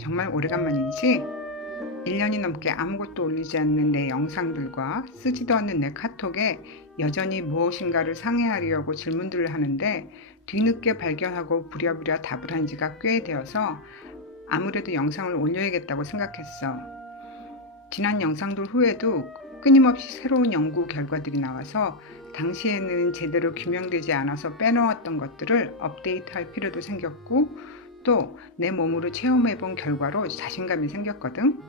정말 오래간만이지? 1년이 넘게 아무것도 올리지 않는 내 영상들과 쓰지도 않는 내 카톡에 여전히 무엇인가를 상의하려고 질문들을 하는데 뒤늦게 발견하고 부랴부랴 답을 한 지가 꽤 되어서 아무래도 영상을 올려야겠다고 생각했어. 지난 영상들 후에도 끊임없이 새로운 연구 결과들이 나와서 당시에는 제대로 규명되지 않아서 빼놓았던 것들을 업데이트할 필요도 생겼고 또 내 몸으로 체험해본 결과로 자신감이 생겼거든.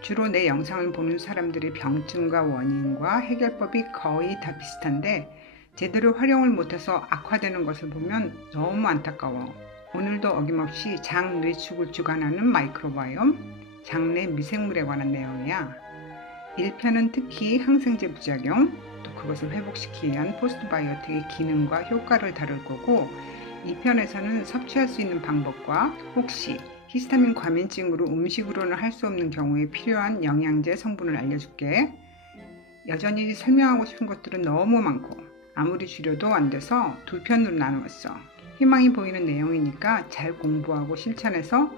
주로 내 영상을 보는 사람들의 병증과 원인과 해결법이 거의 다 비슷한데 제대로 활용을 못해서 악화되는 것을 보면 너무 안타까워. 오늘도 어김없이 장 뇌축을 주관하는 마이크로바이옴, 장내 미생물에 관한 내용이야. 1편은 특히 항생제 부작용, 또 그것을 회복시키기 위한 포스트바이오틱의 기능과 효과를 다룰 거고 2편에서는 섭취할 수 있는 방법과 혹시 히스타민 과민증으로 음식으로는 할 수 없는 경우에 필요한 영양제 성분을 알려줄게. 여전히 설명하고 싶은 것들은 너무 많고 아무리 줄여도 안 돼서 2편으로 나누었어. 희망이 보이는 내용이니까 잘 공부하고 실천해서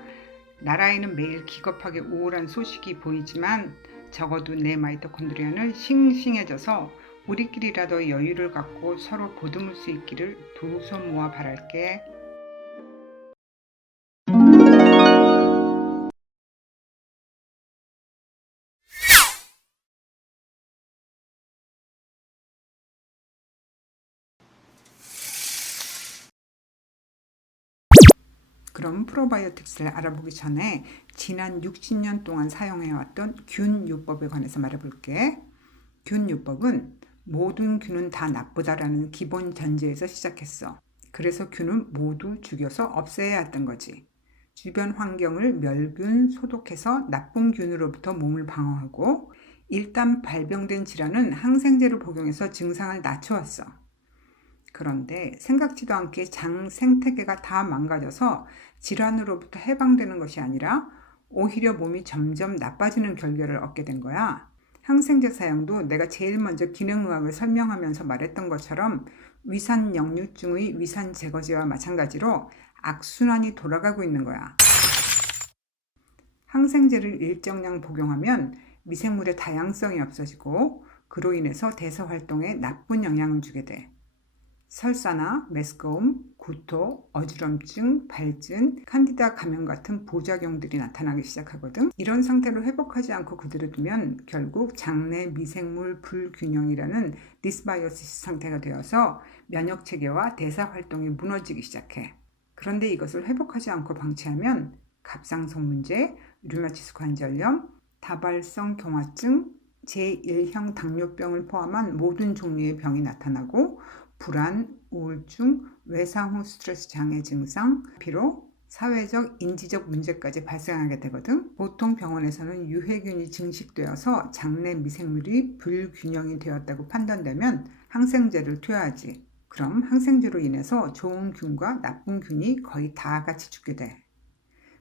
나라에는 매일 기겁하게 우울한 소식이 보이지만 적어도 내 마이토콘드리아는 싱싱해져서 우리끼리라도 여유를 갖고 서로 보듬을 수 있기를 두 손 모아 바랄게. 그럼 프로바이오틱스를 알아보기 전에 지난 60년 동안 사용해왔던 균요법에 관해서 말해볼게. 균요법은 모든 균은 다 나쁘다라는 기본 전제에서 시작했어. 그래서 균은 모두 죽여서 없애야 했던 거지. 주변 환경을 멸균, 소독해서 나쁜 균으로부터 몸을 방어하고 일단 발병된 질환은 항생제를 복용해서 증상을 낮춰왔어. 그런데 생각지도 않게 장 생태계가 다 망가져서 질환으로부터 해방되는 것이 아니라 오히려 몸이 점점 나빠지는 결과를 얻게 된 거야. 항생제 사용도 내가 제일 먼저 기능의학을 설명하면서 말했던 것처럼 위산 역류증의 위산 제거제와 마찬가지로 악순환이 돌아가고 있는 거야. 항생제를 일정량 복용하면 미생물의 다양성이 없어지고 그로 인해서 대사 활동에 나쁜 영향을 주게 돼. 설사나 메스꺼움, 구토, 어지럼증, 발진, 칸디다 감염 같은 부작용들이 나타나기 시작하거든. 이런 상태로 회복하지 않고 그대로 두면 결국 장내 미생물 불균형이라는 디스바이오시스 상태가 되어서 면역체계와 대사 활동이 무너지기 시작해. 그런데 이것을 회복하지 않고 방치하면 갑상선 문제, 류마티스 관절염, 다발성 경화증, 제1형 당뇨병을 포함한 모든 종류의 병이 나타나고 불안, 우울증, 외상 후 스트레스 장애 증상, 피로, 사회적, 인지적 문제까지 발생하게 되거든. 보통 병원에서는 유해균이 증식되어서 장내 미생물이 불균형이 되었다고 판단되면 항생제를 투여하지. 그럼 항생제로 인해서 좋은 균과 나쁜 균이 거의 다 같이 죽게 돼.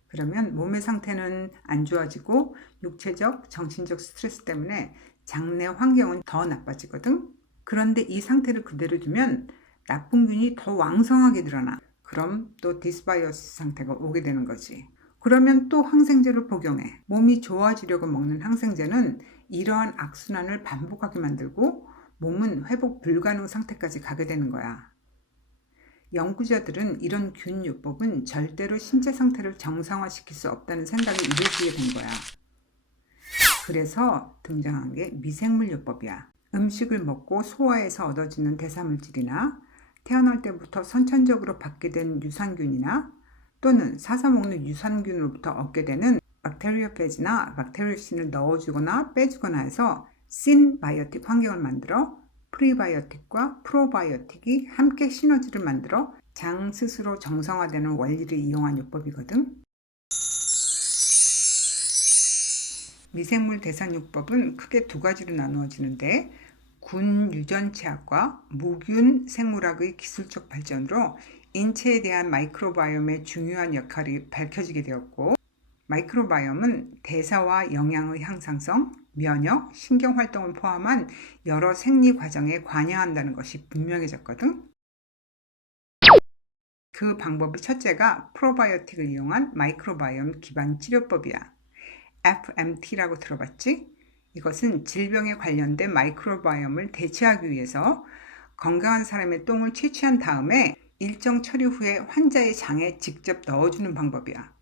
그러면 몸의 상태는 안 좋아지고 육체적, 정신적 스트레스 때문에 장내 환경은 더 나빠지거든. 그런데 이 상태를 그대로 두면 나쁜 균이 더 왕성하게 늘어나. 그럼 또 디스바이오시스 상태가 오게 되는 거지. 그러면 또 항생제를 복용해. 몸이 좋아지려고 먹는 항생제는 이러한 악순환을 반복하게 만들고 몸은 회복 불가능 상태까지 가게 되는 거야. 연구자들은 이런 균요법은 절대로 신체 상태를 정상화시킬 수 없다는 생각에 이르게 된 거야. 그래서 등장한 게 미생물요법이야. 음식을 먹고 소화해서 얻어지는 대사물질이나 태어날 때부터 선천적으로 받게 된 유산균이나 또는 사서 먹는 유산균으로부터 얻게 되는 박테리오페지나 박테리오신을 넣어주거나 빼주거나 해서 신바이오틱 환경을 만들어 프리바이오틱과 프로바이오틱이 함께 시너지를 만들어 장 스스로 정상화되는 원리를 이용한 요법이거든. 미생물 대상요법은 크게 두 가지로 나누어지는데 군 유전체학과 무균 생물학의 기술적 발전으로 인체에 대한 마이크로바이옴의 중요한 역할이 밝혀지게 되었고 마이크로바이옴은 대사와 영양의 향상성, 면역, 신경활동을 포함한 여러 생리 과정에 관여한다는 것이 분명해졌거든. 그 방법의 첫째가 프로바이오틱을 이용한 마이크로바이옴 기반 치료법이야. FMT라고 들어봤지? 이것은 질병에 관련된 마이크로바이옴을 대체하기 위해서 건강한 사람의 똥을 채취한 다음에 일정 처리 후에 환자의 장에 직접 넣어주는 방법이야.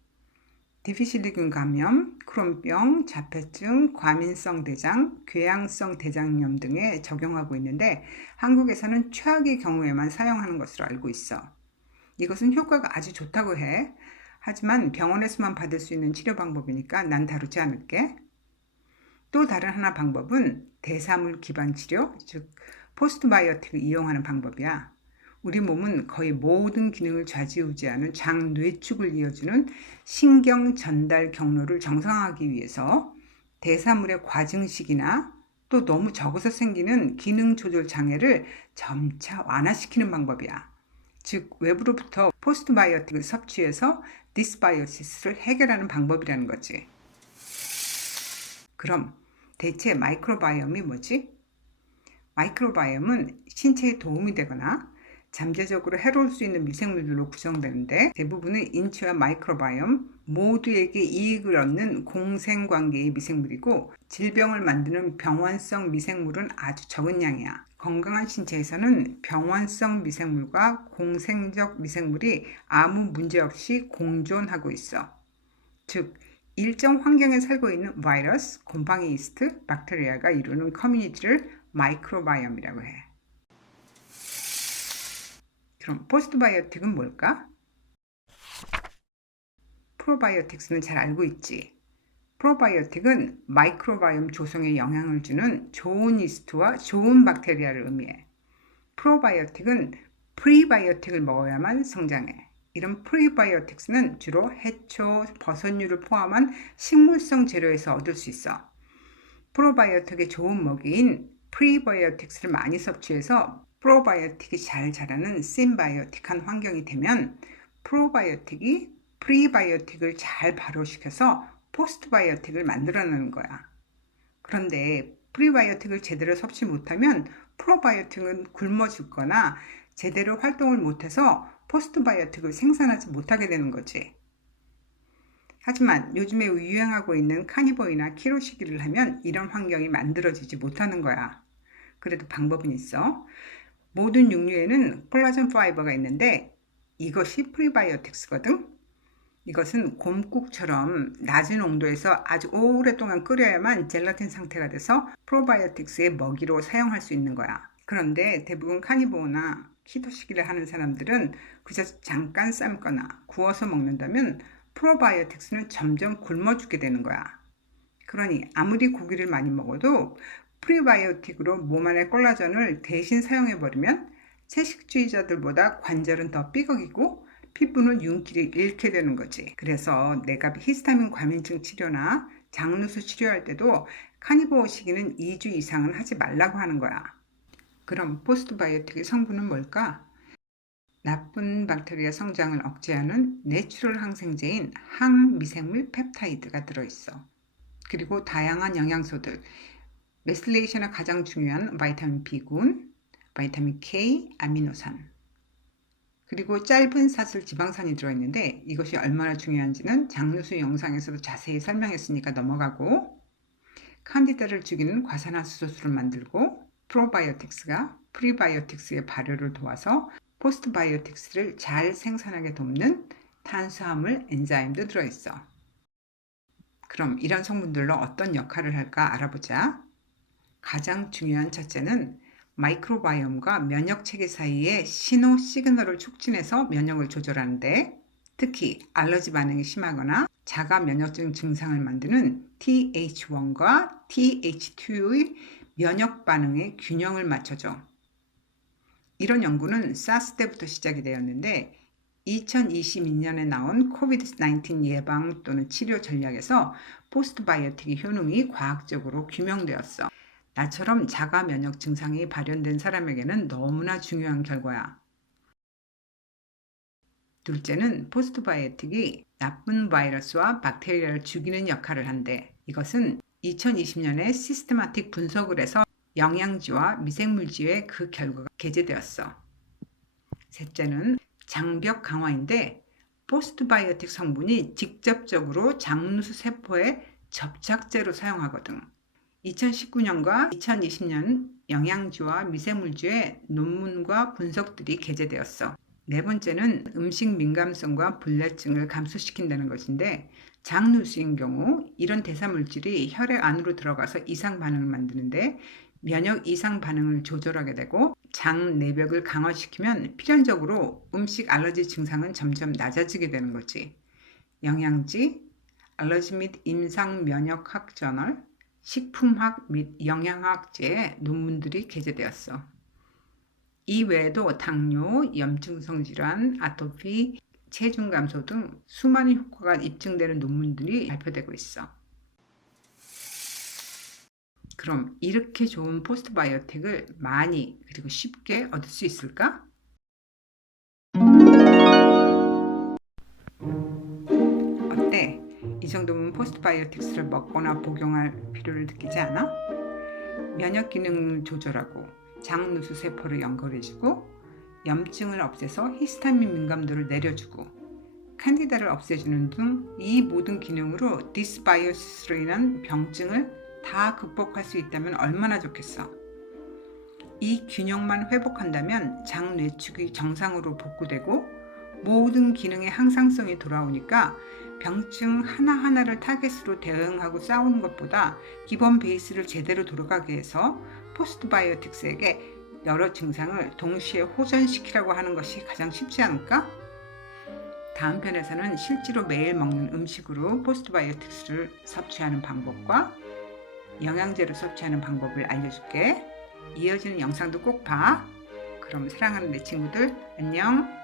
디피실리균 감염, 크론병, 자폐증, 과민성 대장, 궤양성 대장염 등에 적용하고 있는데 한국에서는 최악의 경우에만 사용하는 것으로 알고 있어. 이것은 효과가 아주 좋다고 해. 하지만 병원에서만 받을 수 있는 치료 방법이니까 난 다루지 않을게. 또 다른 하나 방법은 대사물 기반 치료, 즉 포스트바이오틱을 이용하는 방법이야. 우리 몸은 거의 모든 기능을 좌지우지하는 장뇌축을 이어주는 신경 전달 경로를 정상화하기 위해서 대사물의 과증식이나 또 너무 적어서 생기는 기능 조절 장애를 점차 완화시키는 방법이야. 즉 외부로부터 포스트바이오틱을 섭취해서 디스바이오시스를 해결하는 방법이라는 거지. 그럼 대체 마이크로바이옴이 뭐지? 마이크로바이옴은 신체에 도움이 되거나 잠재적으로 해로울 수 있는 미생물들로 구성되는데 대부분은 인체와 마이크로바이옴 모두에게 이익을 얻는 공생관계의 미생물이고 질병을 만드는 병원성 미생물은 아주 적은 양이야. 건강한 신체에서는 병원성 미생물과 공생적 미생물이 아무 문제 없이 공존하고 있어. 즉 일정 환경에 살고 있는 바이러스, 곰팡이 이스트, 박테리아가 이루는 커뮤니티를 마이크로바이옴이라고 해. 그럼 포스트바이오틱은 뭘까? 프로바이오틱스는 잘 알고 있지. 프로바이오틱은 마이크로바이옴 조성에 영향을 주는 좋은 이스트와 좋은 박테리아를 의미해. 프로바이오틱은 프리바이오틱을 먹어야만 성장해. 이런 프리바이오틱스는 주로 해초, 버섯류를 포함한 식물성 재료에서 얻을 수 있어. 프로바이오틱의 좋은 먹이인 프리바이오틱스를 많이 섭취해서 프로바이오틱이 잘 자라는 심바이오틱한 환경이 되면 프로바이오틱이 프리바이오틱을 잘 발효시켜서 포스트바이오틱을 만들어내는 거야. 그런데 프리바이오틱을 제대로 섭취 못하면 프로바이오틱은 굶어 죽거나 제대로 활동을 못해서 포스트바이오틱을 생산하지 못하게 되는 거지. 하지만 요즘에 유행하고 있는 카니보이나 키로시기를 하면 이런 환경이 만들어지지 못하는 거야. 그래도 방법은 있어. 모든 육류에는 콜라겐 파이버가 있는데 이것이 프리바이오틱스거든. 이것은 곰국처럼 낮은 온도에서 아주 오랫동안 끓여야만 젤라틴 상태가 돼서 프로바이오틱스의 먹이로 사용할 수 있는 거야. 그런데 대부분 카니보어나 키토시기를 하는 사람들은 그저 잠깐 삶거나 구워서 먹는다면 프로바이오틱스는 점점 굶어 죽게 되는 거야. 그러니 아무리 고기를 많이 먹어도 프리바이오틱으로 몸 안의 콜라겐을 대신 사용해버리면 채식주의자들보다 관절은 더 삐걱이고 피부는 윤기를 잃게 되는 거지. 그래서 내가 히스타민 과민증 치료나 장누수 치료할 때도 카니보어 시기는 2주 이상은 하지 말라고 하는 거야. 그럼 포스트바이오틱의 성분은 뭘까? 나쁜 박테리아 성장을 억제하는 내추럴 항생제인 항미생물 펩타이드가 들어있어. 그리고 다양한 영양소들, 메실레이션의 가장 중요한 바이타민 B군, 바이타민 K, 아미노산, 그리고 짧은 사슬 지방산이 들어있는데 이것이 얼마나 중요한지는 장누수 영상에서도 자세히 설명했으니까 넘어가고, 칸디다를 죽이는 과산화수소수를 만들고 프로바이오틱스가 프리바이오틱스의 발효를 도와서 포스트바이오틱스를 잘 생산하게 돕는 탄수화물 엔자임도 들어있어. 그럼 이런 성분들로 어떤 역할을 할까 알아보자. 가장 중요한 첫째는 마이크로바이옴과 면역체계 사이의 신호 시그널을 촉진해서 면역을 조절하는데 특히 알러지 반응이 심하거나 자가 면역증 증상을 만드는 TH1과 TH2의 면역 반응의 균형을 맞춰줘. 이런 연구는 사스 때부터 시작이 되었는데 2022년에 나온 코비드-19 예방 또는 치료 전략에서 포스트바이오틱의 효능이 과학적으로 규명되었어. 나처럼 자가 면역 증상이 발현된 사람에게는 너무나 중요한 결과야. 둘째는 포스트바이오틱이 나쁜 바이러스와 박테리아를 죽이는 역할을 한대. 이것은 2020년에 시스테마틱 분석을 해서 영양지와 미생물지에 그 결과가 게재되었어. 셋째는 장벽 강화인데 포스트바이오틱 성분이 직접적으로 장누수 세포의 접착제로 사용하거든. 2019년과 2020년 영양주와 미세물주의 논문과 분석들이 게재되었어. 네 번째는 음식 민감성과 불내증을 감소시킨다는 것인데, 장누수인 경우 이런 대사물질이 혈액 안으로 들어가서 이상 반응을 만드는데 면역 이상 반응을 조절하게 되고 장 내벽을 강화시키면 필연적으로 음식 알러지 증상은 점점 낮아지게 되는 거지. 영양지, 알러지 및 임상 면역학 저널, 식품학 및 영양학제에 논문들이 게재되었어. 이 외에도 당뇨, 염증성 질환, 아토피, 체중 감소 등 수많은 효과가 입증되는 논문들이 발표되고 있어. 그럼 이렇게 좋은 포스트바이오틱을 많이 그리고 쉽게 얻을 수 있을까? 어때? 이 정도면 포스트바이오틱스를 먹거나 복용할 필요를 느끼지 않아? 면역 기능을 조절하고 장누수 세포를 연결해주고 염증을 없애서 히스타민 민감도를 내려주고 칸디다를 없애주는 등 이 모든 기능으로 디스바이오시스로 인한 병증을 다 극복할 수 있다면 얼마나 좋겠어. 이 균형만 회복한다면 장 뇌축이 정상으로 복구되고 모든 기능의 항상성이 돌아오니까 병증 하나하나를 타겟으로 대응하고 싸우는 것보다 기본 베이스를 제대로 돌아가게 해서 포스트바이오틱스에게 여러 증상을 동시에 호전시키라고 하는 것이 가장 쉽지 않을까? 다음 편에서는 실제로 매일 먹는 음식으로 포스트바이오틱스를 섭취하는 방법과 영양제를 섭취하는 방법을 알려줄게. 이어지는 영상도 꼭 봐. 그럼 사랑하는 내 친구들, 안녕.